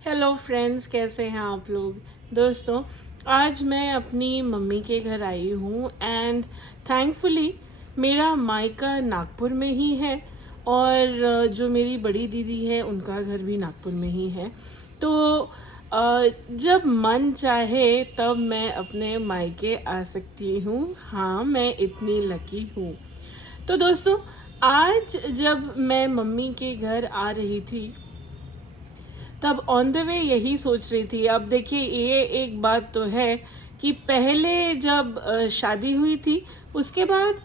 Hello friends, कैसे हैं आप लोग। दोस्तों, आज मैं अपनी मम्मी के घर आई हूँ एंड थैंकफुली मेरा मायका नागपुर में ही है और जो मेरी बड़ी दीदी है उनका घर भी नागपुर में ही है। तो जब मन चाहे तब मैं अपने मायके आ सकती हूँ। हाँ, मैं इतनी लकी हूँ। तो दोस्तों, आज जब मैं मम्मी के घर आ रही थी तब ऑन द वे यही सोच रही थी। अब देखिए, ये एक बात तो है कि पहले जब शादी हुई थी उसके बाद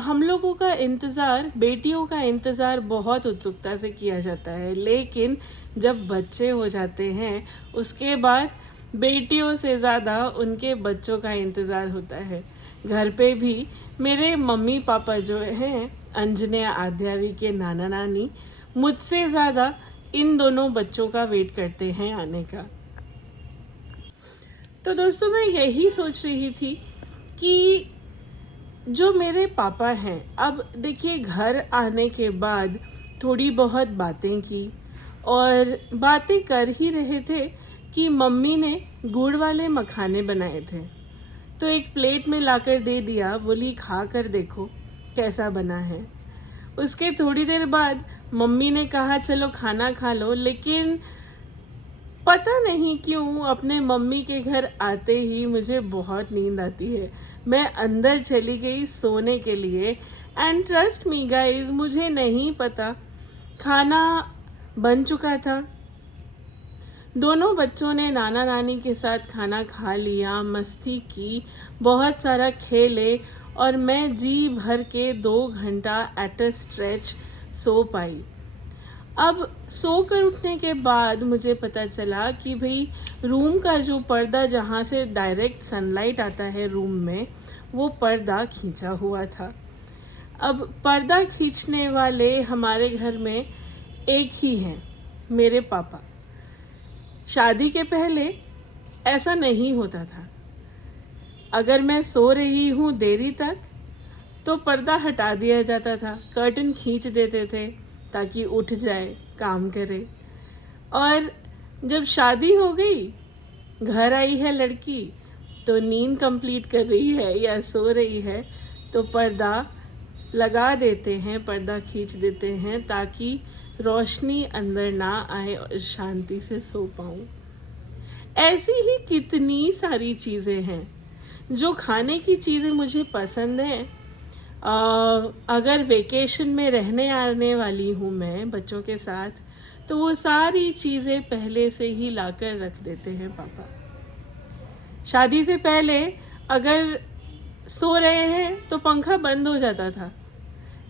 हम लोगों का इंतज़ार, बेटियों का इंतज़ार बहुत उत्सुकता से किया जाता है, लेकिन जब बच्चे हो जाते हैं उसके बाद बेटियों से ज़्यादा उनके बच्चों का इंतज़ार होता है। घर पे भी मेरे मम्मी पापा जो हैं, अंजने आध्यावी के नाना नानी, मुझसे ज़्यादा इन दोनों बच्चों का वेट करते हैं आने का। तो दोस्तों, मैं यही सोच रही थी कि जो मेरे पापा हैं, अब देखिए, घर आने के बाद थोड़ी बहुत बातें की और बातें कर ही रहे थे कि मम्मी ने गुड़ वाले मखाने बनाए थे। तो एक प्लेट में लाकर दे दिया, बोली खा कर देखो कैसा बना है। उसके थोड़ी देर बाद मम्मी ने कहा चलो खाना खा लो, लेकिन पता नहीं क्यों अपने मम्मी के घर आते ही मुझे बहुत नींद आती है। मैं अंदर चली गई सोने के लिए एंड ट्रस्ट मी गाइस, मुझे नहीं पता खाना बन चुका था। दोनों बच्चों ने नाना नानी के साथ खाना खा लिया, मस्ती की, बहुत सारा खेले और मैं जी भर के 2 घंटा एट अ स्ट्रेच सो पाई। अब सोकर उठने के बाद मुझे पता चला कि भाई रूम का जो पर्दा, जहाँ से डायरेक्ट सनलाइट आता है रूम में, वो पर्दा खींचा हुआ था। अब पर्दा खींचने वाले हमारे घर में एक ही हैं, मेरे पापा। शादी के पहले ऐसा नहीं होता था। अगर मैं सो रही हूँ देरी तक तो पर्दा हटा दिया जाता था, कर्टन खींच देते थे ताकि उठ जाए, काम करे। और जब शादी हो गई, घर आई है लड़की, तो नींद कंप्लीट कर रही है या सो रही है तो पर्दा लगा देते हैं, पर्दा खींच देते हैं ताकि रोशनी अंदर ना आए और शांति से सो पाऊँ। ऐसी ही कितनी सारी चीज़ें हैं। जो खाने की चीज़ें मुझे पसंद हैं, अगर वेकेशन में रहने आने वाली हूँ मैं बच्चों के साथ, तो वो सारी चीज़ें पहले से ही लाकर रख देते हैं पापा। शादी से पहले अगर सो रहे हैं तो पंखा बंद हो जाता था,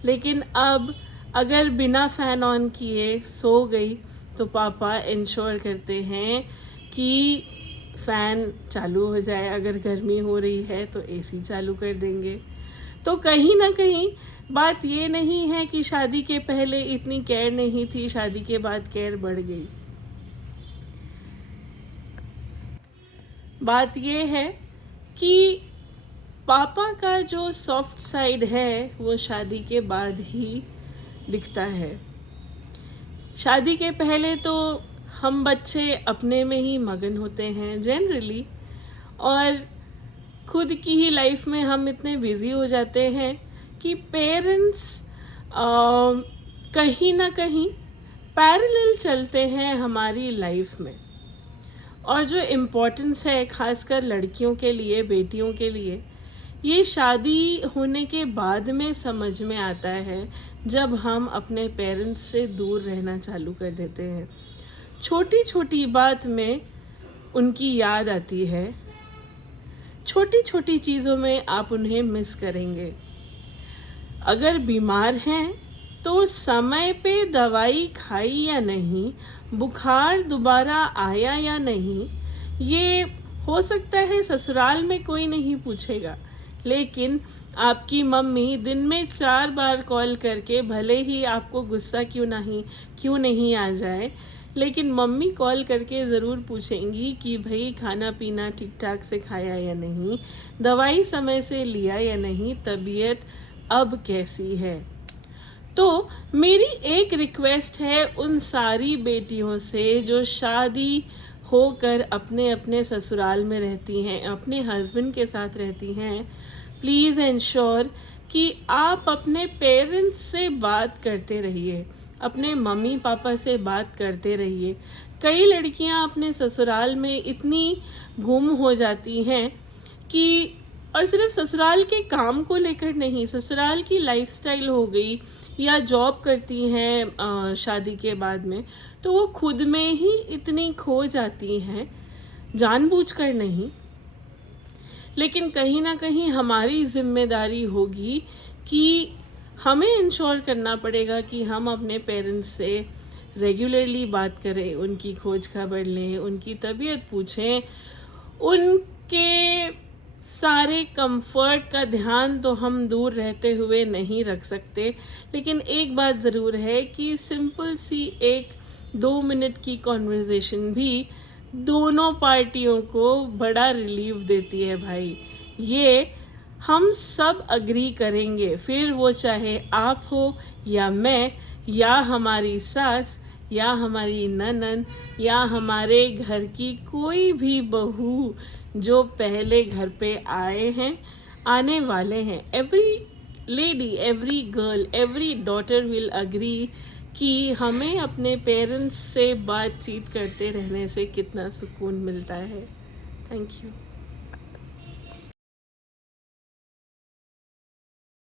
लेकिन अब अगर बिना फ़ैन ऑन किए सो गई तो पापा इंश्योर करते हैं कि फ़ैन चालू हो जाए। अगर गर्मी हो रही है तो एसी चालू कर देंगे। तो कहीं ना कहीं बात ये नहीं है कि शादी के पहले इतनी केयर नहीं थी, शादी के बाद केयर बढ़ गई। बात ये है कि पापा का जो सॉफ्ट साइड है वो शादी के बाद ही दिखता है। शादी के पहले तो हम बच्चे अपने में ही मगन होते हैं जनरली, और खुद की ही लाइफ में हम इतने बिजी हो जाते हैं कि पेरेंट्स कहीं ना कहीं पैरेलल चलते हैं हमारी लाइफ में। और जो इम्पोर्टेंस है खासकर लड़कियों के लिए, बेटियों के लिए, ये शादी होने के बाद में समझ में आता है, जब हम अपने पेरेंट्स से दूर रहना चालू कर देते हैं। छोटी छोटी बात में उनकी याद आती है, छोटी छोटी चीज़ों में आप उन्हें मिस करेंगे। अगर बीमार हैं तो समय पे दवाई खाई या नहीं, बुखार दोबारा आया या नहीं, ये हो सकता है ससुराल में कोई नहीं पूछेगा, लेकिन आपकी मम्मी दिन में 4 बार कॉल करके, भले ही आपको गुस्सा क्यों नहीं आ जाए, लेकिन मम्मी कॉल करके ज़रूर पूछेंगी कि भाई खाना पीना ठीक ठाक से खाया या नहीं, दवाई समय से लिया या नहीं, तबीयत अब कैसी है। तो मेरी एक रिक्वेस्ट है उन सारी बेटियों से जो शादी होकर अपने अपने ससुराल में रहती हैं, अपने हस्बैंड के साथ रहती हैं, प्लीज़ इंश्योर कि आप अपने पेरेंट्स से बात करते रहिए, अपने मम्मी पापा से बात करते रहिए। कई लड़कियां अपने ससुराल में इतनी गुम हो जाती हैं कि, और सिर्फ ससुराल के काम को लेकर नहीं, ससुराल की लाइफस्टाइल हो गई, या जॉब करती हैं शादी के बाद में, तो वो खुद में ही इतनी खो जाती हैं, जानबूझकर नहीं, लेकिन कहीं ना कहीं हमारी जिम्मेदारी होगी कि हमें इंश्योर करना पड़ेगा कि हम अपने पेरेंट्स से रेगुलरली बात करें, उनकी खोज खबर लें, उनकी तबीयत पूछें, उनके सारे कंफर्ट का ध्यान तो हम दूर रहते हुए नहीं रख सकते, लेकिन एक बात ज़रूर है कि सिंपल सी एक 2 मिनट की कॉन्वर्जेसन भी दोनों पार्टियों को बड़ा रिलीफ देती है भाई। ये हम सब अग्री करेंगे, फिर वो चाहे आप हो या मैं, या हमारी सास, या हमारी ननद, या हमारे घर की कोई भी बहू जो पहले घर पे आए हैं, आने वाले हैं। Every lady, every girl, every daughter will agree कि हमें अपने पेरेंट्स से बातचीत करते रहने से कितना सुकून मिलता है। Thank you.